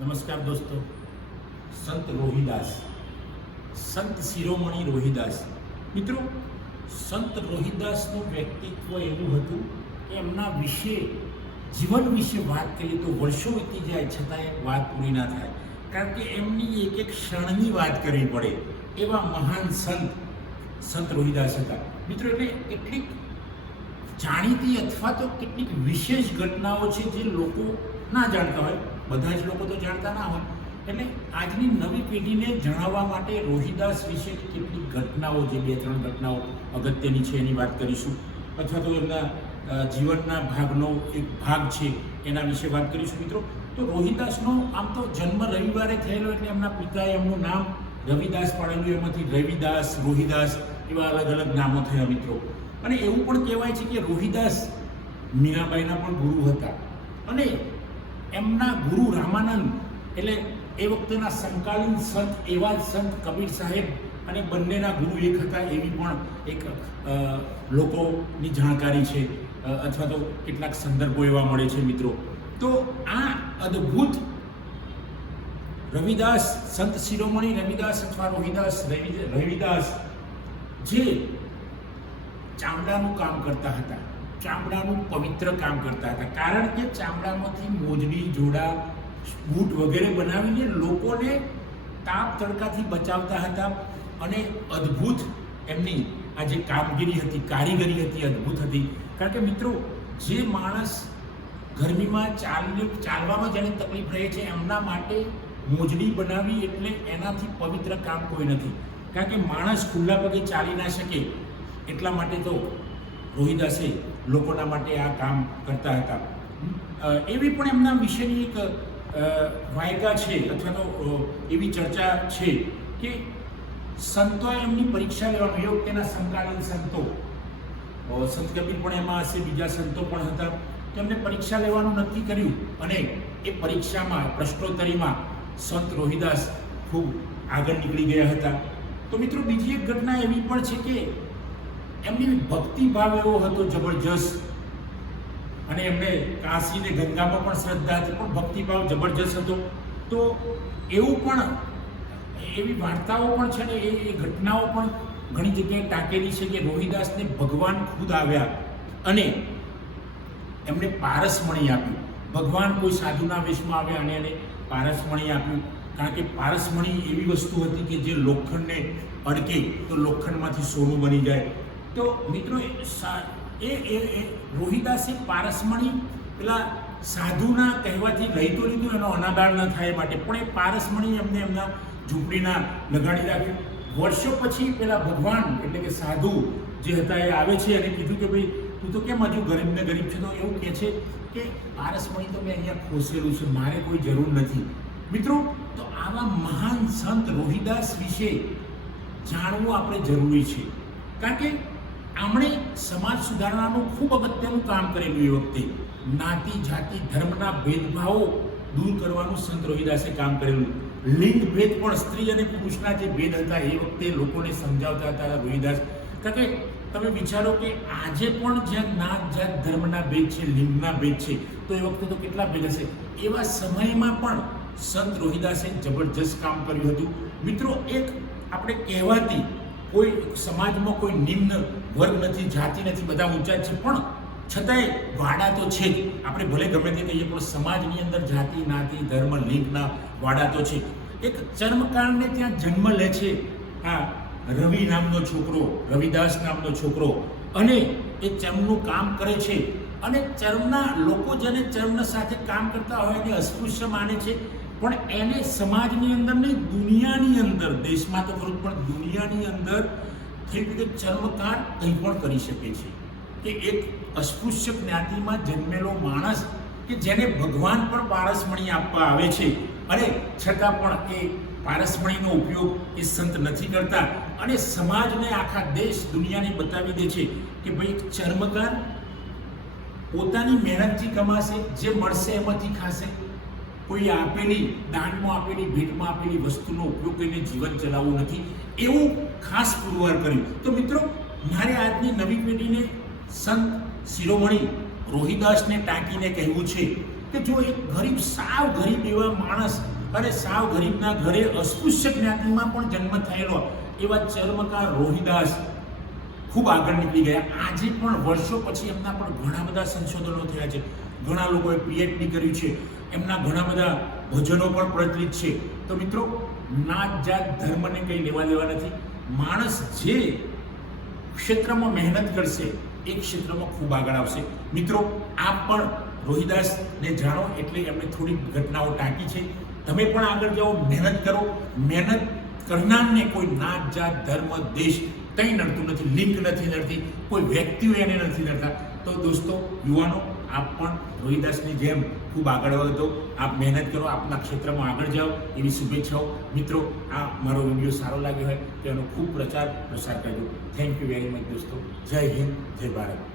નમસ્કાર દોસ્તો. સંત રોહિદાસ, સંત શિરોમણી રોહિદાસ. મિત્રો, સંત રોહિદાસનું વ્યક્તિત્વ એવું હતું કે એમના વિશે, જીવન વિશે વાત કરીએ તો વર્ષો વીતી જાય છતાં વાત પૂરી ના થાય, કારણ કે એમની એક એક ક્ષણની વાત કરવી પડે એવા મહાન સંત રોહિદાસ હતા. મિત્રો, એટલે કેટલીક જાણીતી અથવા તો કેટલીક વિશેષ ઘટનાઓ છે જે લોકો ના જાણતા હોય. બધા જ લોકો તો જાણતા ના હોય, એટલે આજની નવી પેઢીને જણાવવા માટે રોહિદાસ વિશે કેટલીક ઘટનાઓ, જે 2-3 ઘટનાઓ અગત્યની છે એની વાત કરીશું, અથવા તો એમના જીવનના ભાગનો એક ભાગ છે એના વિશે વાત કરીશું. મિત્રો, તો રોહિદાસનો આમ તો જન્મ રવિવારે થયેલો, એટલે એમના પિતાએ એમનું નામ રવિદાસ પાડેલું, એમાંથી રવિદાસ, રોહિદાસ એવા અલગ અલગ નામો થયા. મિત્રો, અને એવું પણ કહેવાય છે કે રોહિદાસ મીરાબાઈના પણ ગુરુ હતા, અને એમના ગુરુ રામાનંદ એટલે એ વખતેના સમકાલીન સંત, એવા જ સંત કબીર સાહેબ, અને બંનેના ગુરુ એક હતા એવી પણ એક લોકોની જાણકારી છે, અથવા તો કેટલાક સંદર્ભો એવા મળે છે. મિત્રો, તો આ અદ્ભુત રવિદાસ, સંત શિરોમણી રવિદાસ અથવા રવિદાસ જે ચામડાનું કામ કરતા હતા, ચામડાનું પવિત્ર કામ કરતા હતા, કારણ કે ચામડામાંથી મોજડી, જોડા, બૂટ વગેરે બનાવીને લોકોને તાપ તડકાથી બચાવતા હતા. અને અદ્ભુત એમની આ જે કામગીરી હતી, કારીગરી હતી, અદ્ભુત હતી. કારણ કે મિત્રો, જે માણસ ગરમીમાં ચાલવામાં જેને તકલીફ રહે છે, એમના માટે મોજડી બનાવી એટલે એનાથી પવિત્ર કામ કોઈ નથી. કારણ કે માણસ ખુલ્લા પગે ચાલી ના શકે, એટલા માટે તો રોહિદાસે લોકોના માટે આ કામ કરતા હતા. એવી પણ એમના વિશેની એક વાયકા છે, અથવા તો એવી ચર્ચા છે કે સંતોએ એમની પરીક્ષા લેવાનું, એ વખતેના સમકાલીન સંતો, સંત કબીર પણ એમાં હશે, બીજા સંતો પણ હતા, તેમને પરીક્ષા લેવાનું નક્કી કર્યું, અને એ પરીક્ષામાં, પ્રશ્નોત્તરીમાં સંત રોહિદાસ ખૂબ આગળ નીકળી ગયા હતા. તો મિત્રો, બીજી એક ઘટના એવી પણ છે કે એમની ભક્તિભાવ એવો હતો જબરજસ્ત, અને એમને કાશી ને ગંગામાં પણ શ્રદ્ધા હતી, પણ ભક્તિભાવ જબરજસ્ત હતો. તો એવું પણ, એવી વાર્તાઓ પણ છે ને, એ ઘટનાઓ પણ ઘણી જગ્યાએ ટાંકેલી છે કે રોહિદાસને ભગવાન ખુદ આવ્યા અને એમને પારસમણી આપ્યું. ભગવાન કોઈ સાધુના વેશમાં આવ્યા અને એને પારસમણી આપ્યું, કારણ કે પારસમણી એવી વસ્તુ હતી કે જે લોખંડને અડકે તો લોખંડમાંથી સોનું બની જાય. તો મિત્રો, એ રોહિદાસે પારસમણી પેલા સાધુના કહેવાથી લઈ તો લીધું, એનો અનાદાર ન થાય માટે, પણ એ પારસમણી એમને એમના ઝૂંપડીના લગાડી રાખ્યું. વર્ષો પછી પેલા ભગવાન એટલે કે સાધુ જે હતા એ આવે છે અને કીધું કે ભાઈ, તું તો કેમ હજુ ગરીબ ને ગરીબ છે? તો એવું કહે છે કે પારસમણી તો મેં અહીંયા ખોસેલું છે, મારે કોઈ જરૂર નથી. મિત્રો, તો આવા મહાન સંત રોહિદાસ વિશે જાણવું આપણે જરૂરી છે, કારણ કે આમણે સમાજ સુધારણાનું ખૂબ અગત્યનું કામ કરેલું. એ વખતે જ્ઞાતિ, જાતિ, ધર્મના ભેદભાવો દૂર કરવાનું સંત રોહિદાસે કામ કરેલું. લિંગ ભેદ પણ, સ્ત્રી અને પુરુષના જે ભેદ હતા એ વખતે લોકોને સમજાવતા હતા રોહિદાસ. કારણ કે તમે વિચારો કે આજે પણ જ્યાં જ્ઞાત, જાત, ધર્મના ભેદ છે, લિંગના ભેદ છે, તો એ વખતે તો કેટલા ભેદ હશે. એવા સમયમાં પણ સંત રોહિદાસે જબરજસ્ત કામ કર્યું હતું. મિત્રો, એક આપણે કહેવાતી કોઈ સમાજમાં કોઈ નિમ્ન વર્ગ નથી, જાતિ નથી, બધા ઊંચા છે, પણ છતાંય વાડા તો છે જ. આપણે ભલે ગમે તે કહીએ, પણ સમાજની અંદર જાતિ, જ્ઞાતિ, ધર્મ, લિંગના વાડા તો છે. એક ચર્મકારને ત્યાં જન્મ લે છે આ રવિ નામનો છોકરો, રવિદાસ નામનો છોકરો, અને એ ચર્મનું કામ કરે છે. અને ચર્મના લોકો જેને ચર્મ સાથે કામ કરતા હોય એને અસ્પૃશ્ય માને છે, પણ એને સમાજની અંદર નહીં, દુનિયાની અંદર, દેશમાં તો ખરું પણ દુનિયાની અંદર થઈ કે ચર્મકાર કંઈ પણ કરી શકે છે. કે એક અસ્પૃશ્ય જ્ઞાતિમાં જન્મેલો માણસ કે જેને ભગવાન પણ પારસમણી આપવા આવે છે, અને છતાં પણ એ પારસમણીનો ઉપયોગ એ સંત નથી કરતા, અને સમાજને, આખા દેશ દુનિયાને બતાવી દે છે કે ભાઈ, ચર્મકાર પોતાની મહેનતથી કમાશે, જે મળશે એમાંથી ખાશે, કોઈ આપેલી, દાનમાં આપેલી, ભેટમાં આપેલી વસ્તુનો ઉપયોગ કરીને જીવન ચલાવવું નથી, એવું ખાસ પુરવાર કર્યું. તો મિત્રો, મારે આજની નવી પેઢીને સંત શિરોમણી રોહિદાસને ટાંકીને કહેવું છે કે જો એક ગરીબ, સાવ ગરીબ એવા માણસ અને સાવ ગરીબના ઘરે અસ્પૃશ્ય જ્ઞાતિમાં પણ જન્મ થયેલો એવા ચર્મકાર રોહિદાસ ખૂબ આગળ નીકળી ગયા. આજે પણ વર્ષો પછી એમના પણ ઘણા બધા સંશોધનો થયા છે, ઘણા લોકોએ PhD કર્યું છે, એમના ઘણા બધા ભજનો પણ પ્રચલિત છે. તો મિત્રો, નાત જાત ધર્મને કંઈ લેવા દેવા નથી. માણસ જે ક્ષેત્રમાં મહેનત કરશે એ ક્ષેત્રમાં ખૂબ આગળ આવશે. મિત્રો, આપ પણ રોહિદાસને જાણો એટલે એમણે થોડી ઘટનાઓ ટાંકી છે. તમે પણ આગળ જાઓ, મહેનત કરો. મહેનત કરનારને કોઈ નાત જાત ધર્મ દેશ કંઈ નડતું નથી, લિંક નથી નડતી, કોઈ વ્યક્તિઓ એને નથી નડતા. તો દોસ્તો, યુવાનો, આપ પણ રોહિદાસની જેમ ખૂબ આગળ વધો, આપ મહેનત કરો, આપના ક્ષેત્રમાં આગળ જાઓ એવી શુભેચ્છાઓ. મિત્રો, આ મારો વિડીયો સારો લાગ્યો હોય તો એનો ખૂબ પ્રસાર કરજો. થેન્ક યુ વેરી મચ દોસ્તો. જય હિન્દ, જય ભારત.